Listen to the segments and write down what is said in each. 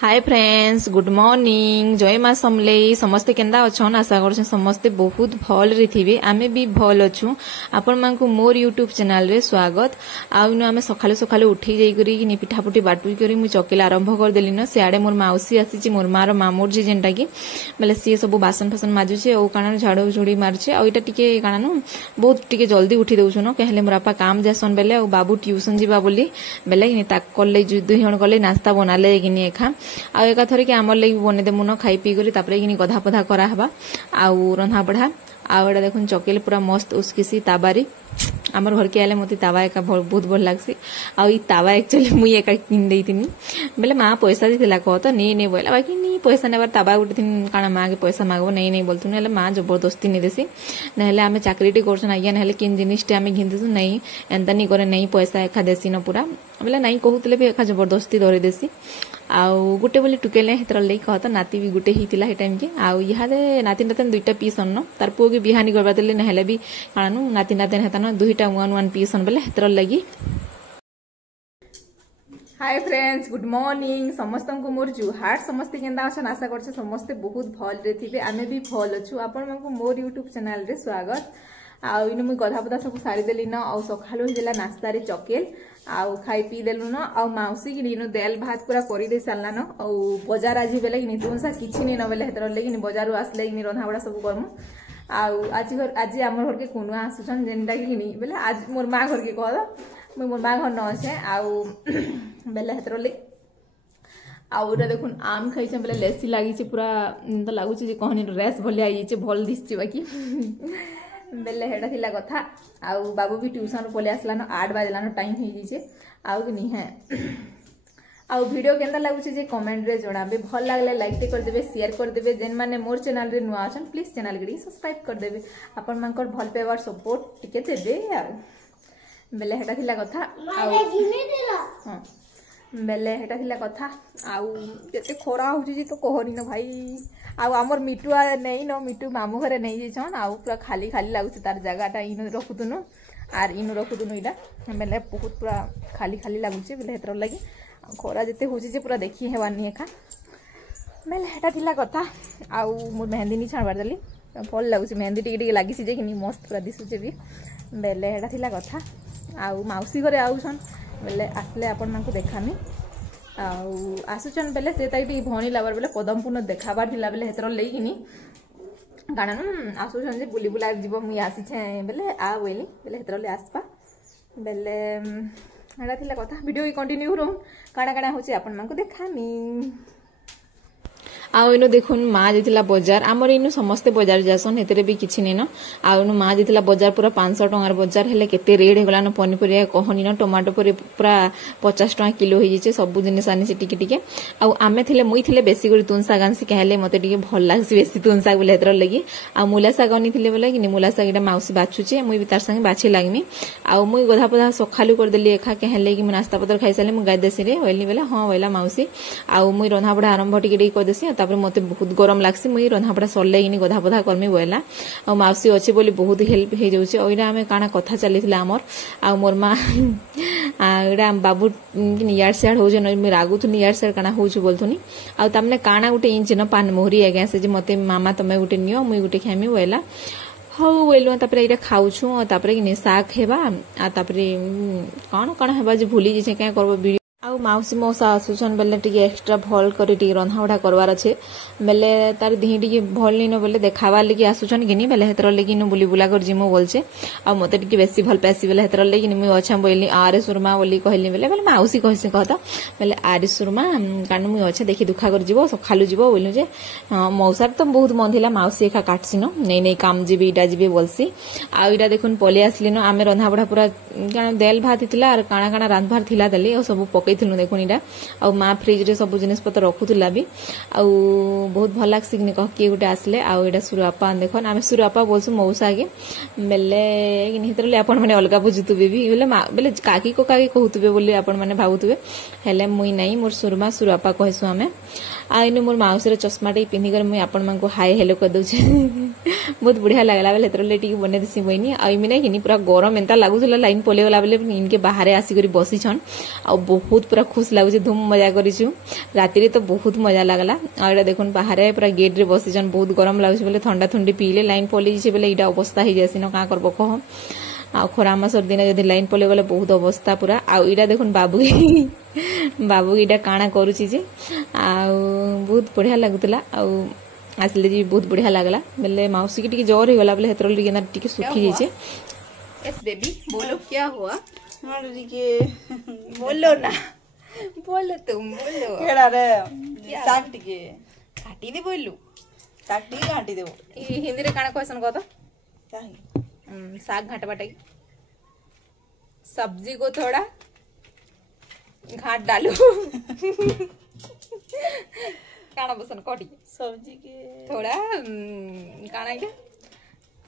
Hi friends, good morning. जय माँ समलेई। समस्ते केंदा अच्छन? आशा कर समस्ते बहुत भल रे। आमे भी भल अच्छु। आपण मानकु मोर यूट्यूब चैनल रे स्वागत। आउ आमे सखाले सखाले उठी जाई करी पिठापुटी बाटुई करी मु चकेला आरंभ कर देली न। सियाडे मोर माउसी आसी मोर मार मामूर जी जेनटा की बेले सी सब बासन फासन माजुचे और काना झाड़ू झुड़ी मारछे। और एटा टिके काना न बहुत टिके जल्दी उठी दउछु न। कहले मोर आपा काम जासन बेले और बाबू ट्यूशन जीवा बोली बेले कि ताक कले दुई जण गले नास्ता बनाले कि एखा आ एका थरे कि आमर लगी बने देमु न खाई पी करी तापरे कि गधा पधा करा हबा आउ रंधा बढ़ा आउ एटा देखुन चकेल पूरा मस्त उसकिसी ताबारी आमर घर के आले मते तावा एका बहुत भल लागसी। आ ई तावा एक्चुअली मुई एका किन देइतिनी बेले मां पैसा दिथिला कह त नै बोला बाकी नी पैसा नेबार तावा गुटे दिन काना मां के पैसा मागबो नै बोलतुन हेले मां जबरदस्ती नै देसी नहेले आमे चाकरीटी करछन आज्ञा नहेले किन जिनिसटे आमे घिनदेसु नै एंता नी करे नै पैसा एका देसी न पूरा बेले नै कहूतले भी एका जबरदस्ती धरि देसी। आउ गुटे बोली टुकेले हेतर लई कहत नाती भी गुटे हितिला हे टाइम के आउ इहादे नाती नातन दुईटा पीस न तार पुओ के बिहानी करबा देले नहेले भी कानु नाती नातन हेता न दुईटा वन पीस बेले हेतर लगी। Hi friends, good morning. समस्त को मोर जुहार। समस्ते केंदा अछन? आशा करछे समस्ते बहुत भल रे थिबे। आमे भी भल अछु। आपण मानकु मोर यूट्यूब चैनल रे स्वागत। आउ इनु मुई गधा पदा सब सारी देली न आउ सखालो हिला नास्ता रे चकेल आउ खाई पी देलु न आउ माउसी कि नीनु दाल भात पूरा करी दे सारला न आउ बाजार आजी बेले कि तुमसा किछि नै न बेले हेतर लेकिन बाजारु आसले कि रंधा बड़ा सब करमु। आउ आज हमर घर के कोनुआ आसुछन जेनटा कि नी बेले आज मोर मां घर के कहदा मुई मोर मां घर न अछे आउ बेले हेतर ले आउ एटा देखुन आम खाइछे बेले लेसी लागि छे पूरा त लागुछे जे कहनी रेस भलिया आइ छे भल दिसछि बाकी बेले हेडा थिला कथा। आउ बाबू भी ट्यूशन पले आसला न 8 बजला न टाइम हे जिछे आउ कि नी है। आउ वीडियो केंदा लागुछे जे कमेंट रे जणाबे। भल लागले लाइक टे कर देबे, शेयर कर देबे। जेन माने मोर चैनल रे नुआ अछन प्लीज चैनल के सब्सक्राइब कर देबे। आपन मानकर भल पेवार सपोर्ट टिके देबे। आउ बेले हेडा थिला कथा। आउ हां बेले हेटा थिला कथा। आउ केते खरा होची जे तो कहनी न भाई। आउ हमर मिटू नै न मिटू मामू घरे नै जेछन आउ पूरा खाली खाली लागुछ तार जगहटा इनु रखुतुनु आर इनु रखुतुनु इडा बेले बहुत पूरा खाली खाली लागुछ बेले हेतर लागि खरा जते होची जे पूरा देखि हेवानी एखा बेले हेटा थिला कथा। आउ मोर मेहंदी नि छाड़बार दली फल लागुछ मेहंदी टिके टिके लागिछ जे कि मस्त पूरा दिसुछ भी बेले हेटा थिला कथा। आउ माउसी घरे आउछन बेले आसले आपण मानकु देखामी आउ आसुचन बेले से ताइटी भणी लाबार बेले पदमपूर्ण देखाबार थिला बेले हेतर लेकिनी गाना न आसुचन जे बुली बुला जीव मुई आसी छे बेले आ वेली बेले हेतर ले आसपा बेले एडा थिला कथा। वीडियो की कंटिन्यू रहू काना काना होचे आपण मानकु देखामी। आउ इनु देखुन माँ जेतिला बाजार आमर इनु समस्ते बाजार जासन हेतरे भी किछि नै न। आउ इनु माँ जेतिला बाजार पूरा 500 टंगार बाजार हेले केते रेड हे गला न पनिपरिया कहनी न टमाटो पूरा 50 टंका किलो हे जिचे सब जिनिस आनी से टिके टिके। आउ आमे थिले मुई थिले बेसी करी तुनसा गांसी कहले मते टिके भल लागसी बेसी तुनसा बोले हेतर लगी। आउ मुला साग आनी थिले बोले कि मुला साग एटा माउसी बाछुचे मुई भी तार संगे बाछी लागमी। आउ मुई गधा पधा सखालु कर देली एखा कहले कि नास्ता पत्र खाइ साले मु गाय देसी रे होइली बेले हां होइला माउसी। आउ मुई रंधा बडा आरंभ टिके टिके कर देसी तापर मते बहुत गरम लागसी मुई रंधा बडा सरले कि गधा पधा करमी बोला। आ माउसी अछि बोली बहुत हेल्प हे जाउचे। ओइरा हमें काना कथा चलीथिला हमर आ मोर मा एडा बाबू कि यार साइड हो जे न रागु थु यार साइड काना हो छु बोलथुनी आ तमने काना गुटे इंच न पान मोहरी आगे से जे मते मामा तमे गुटे नियो मुई गुटे खामी बोला हौ वेलो तापरे इटा खाउ छु तापरे कि साग हेबा आ तापरे कोन कोन हेबा जे भूली जे के करबो। आउ माउसी मौसा आसुछन बेले टिके एक्स्ट्रा भल करी टिके रंधा बढा करवार अछि बेले तार दिही टिके भल नी न बेले देखावा लगी आसुछन कि नी बेले हेतर लगी न बुली बुला कर जिमो बोलछे। आ मते टिके बेसी भल पैसी बेले हेतर लगी नि मुई अच्छा बोली आरे सुरमा बोली कहली बेले माउसी कहसे कहता बेले आरे सुरमा कान मुई अच्छा देखि दुखा कर जिवो सब खालु जिवो बोलनु जे मौसा त बहुत मन थिला माउसी एका काटसी न नै काम जिबे इडा जिबे बोलसी। आ इडा देखुन पले आसली न आमे रंधा बढा पूरा काना दाल भात थिला आर काना काना रांध भात थिला दली ओ सब थिलु देखुन इडा आ माँ फ्रिज रे सब जिनिस पत्र रखुतला भी आ बहुत भल लागसी कि कह के गुटे आसले। आ एडा सुरापा देखन आमे सुरापा बोलसु मौसा के बेले कि हितरले आपण माने अलगा बुझुतबे भी बेले बेले काकी को काकी कहउतबे बोली आपण माने भाबुतबे हेले मुई नै मोर सुरमा सुरापा कहसु आमे। आ इनु मोर माउसी रे चश्मा टे पिन्ही कर मुई आपण मानकु हाय हेलो कर दउछे बहुत बढ़िया लागला बेले हेतरले टिके बने दिसी बइनी। आ इमिने कि पूरा गरम एंता लागुथला लाइन पले गला बेले इनके बाहर आसी करी बसी छन आ बहुत पूरा खुश लगुच धूम मजा करूँ राति तो बहुत मजा लगला आटा देखुन बाहर पूरा गेट रे बसीचन बहुत गरम लगुच बोले ठंडा ठंडी पीले लाइन पलि बोले यहाँ अवस्था हो जासी न क्या करब कह आ खरा मासर दिन जब लाइन पलि गले बहुत अवस्था पूरा आईटा देखुन बाबू बाबू इटा काଣା करुची जे बहुत बढ़िया लगुला आसले जी बहुत बढ़िया लगला बोले मौसी की टिके जर होगला बोले हेतर टिके सुखी जाइए। यस बेबी बोलो क्या हुआ बोलो ना बोलो तुम बोलो केड़ा रे साग टिके काटी दे बोलू साग टिके काटी देबो हिंदी रे काଣା क्वेश्चन कह तो काहे साग घाटवा टाइम सब्जी को थोड़ा घाट डालो काना पसंद कटी सब्जी के थोड़ा काना इटा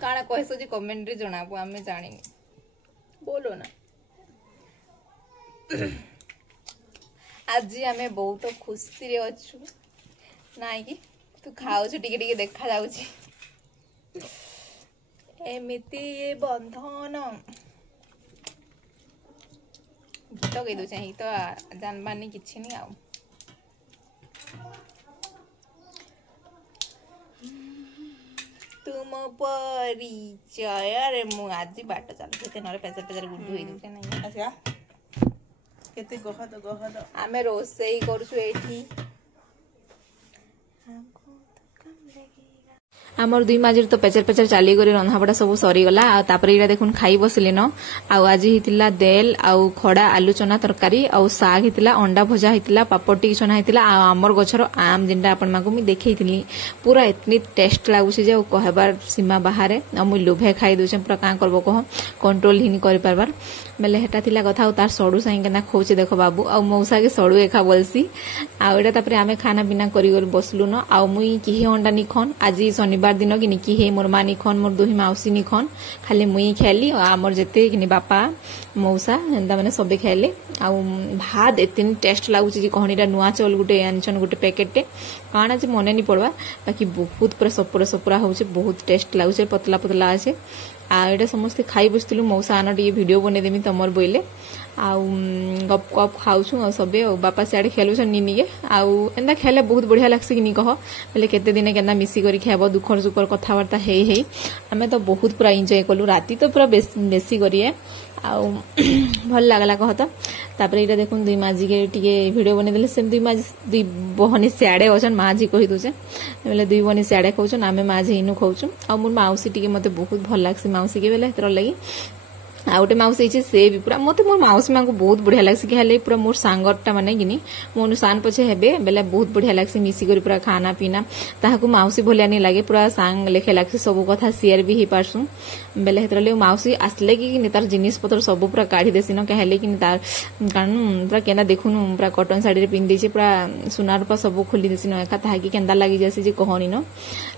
काना कहसो जे कमेंट रे जणाबो आमे जानिनी बोलो ना आज आमे बहुत खुशी रे अछु नाइ कि तू खाऊ टिके टिके देखा जाउची एमिति ये बंधन गीत गई दो चाहिए तो जानबानी किछि नहीं आउ तुम परिचय रे मु आज बाट चल केते नरे पेजर पेजर गुडू होई दुके नहीं अच्छा केते गहद आमे रोसई करछु एठी आमर दुई माजिर तो पेचर पेचर चली गरी रंधाबड़ा सब सरीगला आपर देखुन खाई बसले न आज होता देल आउ खड़ा आलू चना तरकारी आउ साग होता अंडा भजा होता पापड़ टी छना होता आमर गछर आम जिनटा आपण मुझे देखी पूरा इतनी टेस्ट लगुचे जे कहबार सीमा बाहर मुझे लोभे खाई दूचे पूरा क्या करब कह कंट्रोल ही कर पार्बार बेले हेटा थिला कथा तार सड़ू साई केना खोचे देख बाबू आ मौसा के सड़ू एखा बोलसी आउटा आमे खाना पीना करी बसलु न आ मुई किहे अंडा निखन आज शनिवार दिन कि किहे मोर माँ निखन मोर दुही माउसी निखन खाली मुई खाली आमर जेते कि बापा मौसा एंता मैंने सबे खाइले आ भात एते टेस्ट लगुच कहनीटा नुआ चाउल गोटे आनछन गोटे पैकेटे काଣା जे मने नहीं पड़वा बाकी बहुत पूरा सपुरा सपुरा होचे बहुत टेस्ट लगुचे पतला पतला अच्छे आटा समस्ते खाई बसलु मौसा आन टे भिड बनईदेमी तुम बोले आउ गप गप खाऊँ सबे बापा सियाड़े खेलुन निनिके आउ एंता खेले बहुत बढ़िया लगसी कि कह बोले केते दिन केना मिसिक खाब दुखर सुखर कथबार्ता हे आमे तो बहुत पूरा एंजॉय कलु राति तो पूरा बेसी करिए आउ भल लगला कह तो तापर ये देखुन दुई माझी के टिके वीडियो बनईदे से दुई बहनी सियाड़े अच्छन माझी कही दूचे बोले दुई बहनी सियाड़े खाऊन आमे माझी इनु खाऊँ आ मोर माउसी टिके मते बहुत भल लगसी माउसी के बेले हेतर लगी आ गोटे माउसी से भी पूरा मत मोर माउसी माँ को बहुत बढ़िया लगसी कि पूरा मोर सांगरटा माने कि मोर सान पछे हेबे बेले बहुत बढ़िया लगसी मिसिक पूरा खाना पीना ताहाकू माउसी भलिया नहीं लगे पूरा सांग लेखे लगसी सब कथा शेयर भी ही पारसु बेले हेतर माउसी आसले कि तार जिनिस पत्र सब पूरा काढ़ी देसी न कहले कि तार कारण पूरा केना देखुन पूरा कटन साड़ी पिंधि छे पूरा सुना रूपा सब खोली देसी न एका ताहाकि केंदा लागि जासी जे कहनी न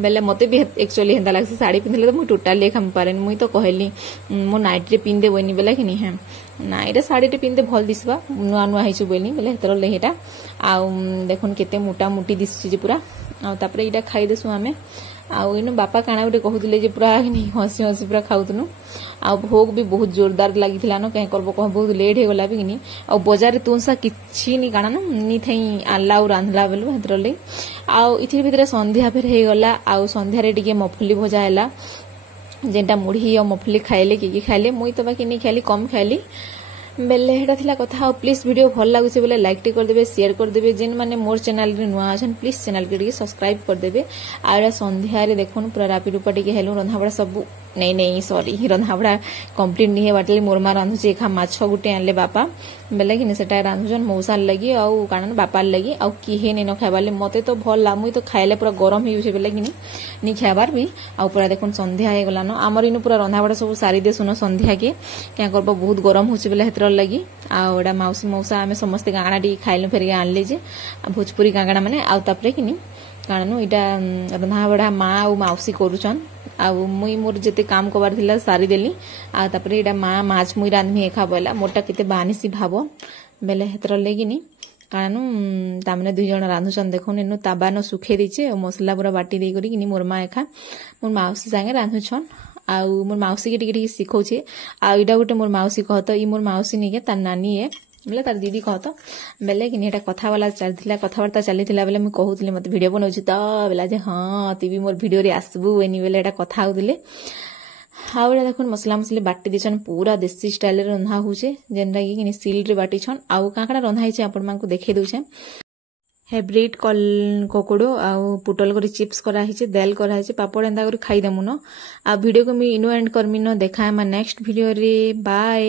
बेले मते भी एक्चुअली हेंदा लगसी साड़ी पिंधले तो मु टोटली लेखम पारेन मुई तो कहली मो नाइट रे पिंधे बनी बेला कि नहीं ना ये साड़ी पिंधे भल दिसवा नुआ नुआ है बोली बेले हेतर लेटा आउ देखुन केते मोटा मोटी दिसुची पूरा आउे यहाँ खाई देसु आमे आउ इन बापा काଣା गोटे कहते जे पूरा हसी हसी पूरा खाऊनु आ भोग भी बहुत जोरदार लगी न कहीं करब कह बहुत लेट होगला भी कि आ बजार तुसा किसी नहीं काଣା ना नी थी आनला रांधला बेलु हेतर आउ इथि भितर संध्या फेर होगला आउ संध्यारे टिके मफली भजा है जेनटा मुढ़ी और मफली खाइले कि खाइले मुई तो बाकी नहीं खाइली कम खाइली बेले हेटा थिला कथा प्लीज वीडियो भल लगुचे बोले लाइक टे करदेबे शेयर करदेबे जेन माने मोर चैनल रे नुआ अछन प्लीज चैनल के सब्सक्राइब करदेबे आड़ा संध्या रे देखुन पूरा रापी रूपा टिके हेलु रंधाबड़ा सब नहीं सॉरी रंधाबड़ा कंप्लीट नहीं बाटले मोर मा रांधुचे खा माछ गुटे आनले बापा बेले कि सेटा रांधुजन मौसार लगी आउ कारण बापार लगी आउ किहे नहीं न खाइबाले मते तो भल ला मुई तो खाइले पूरा गरम हो जाउछे बेले कि नहीं खाइबार भी आउ पूरा देखुन संध्या हो गला न आमर इनु पूरा रंधाबड़ा सब सारी दे सुनो संध्या के क्या करबो बहुत गरम होचे बेले हेतर लगी आउडा माउसी मौसा आमे समस्त गाणा टी खाइलु फेर आनले जे भोजपुरी गाणा माने आउ तापरे कि कारण इटा रंधाबड़ा माँ आउ माउसी करूछन आउ मुई मोर जेते काम कबार थिला सारी देली आ तापरे इटा माँ माछ मुई रांधमी एखा बोला मोटा केते बानिसी भाव बेले हेतर लेगिनी कारण तामने दुई जण रांधुछन देखुन इनु ताबा न सुखे दिचे मसला पूरा बाटी दे करी कि मोर माँ एखा मोर माउसी संगे रांधुछन आउ मोर माउसी के टिके टिके सिखौछे आ इटा गोटे मोर माउसी कहत ई मोर माउसी नहीं के तार नानी है बोले तार दीदी कह तो बेले कि एटा कथा वाला चलथिला कथावार्ता चलीथिला बेले मैं कहूतली मते वीडियो बनौछि त बेला जे हां तू भी मोर वीडियो रे आसबू एनी बेले एटा कथा होउतले हाउ रे देखुन मसला मसली बाटी दिछन पूरा देसी स्टाइल रे रंधा होउछे जेनरा कि सील रे बाटी छन आउ काकड़ा रंधा हिचे आपण मानकु देखे दउछे हाइब्रिड कोकोडो आउ पुटल करी चिप्स करा हिचे दाल करा हिचे पापड़ एंदा करी खाई देमुनो आ वीडियो को मी इनो एंड करमिनो देखाय मा नेक्स्ट वीडियो रे बाय।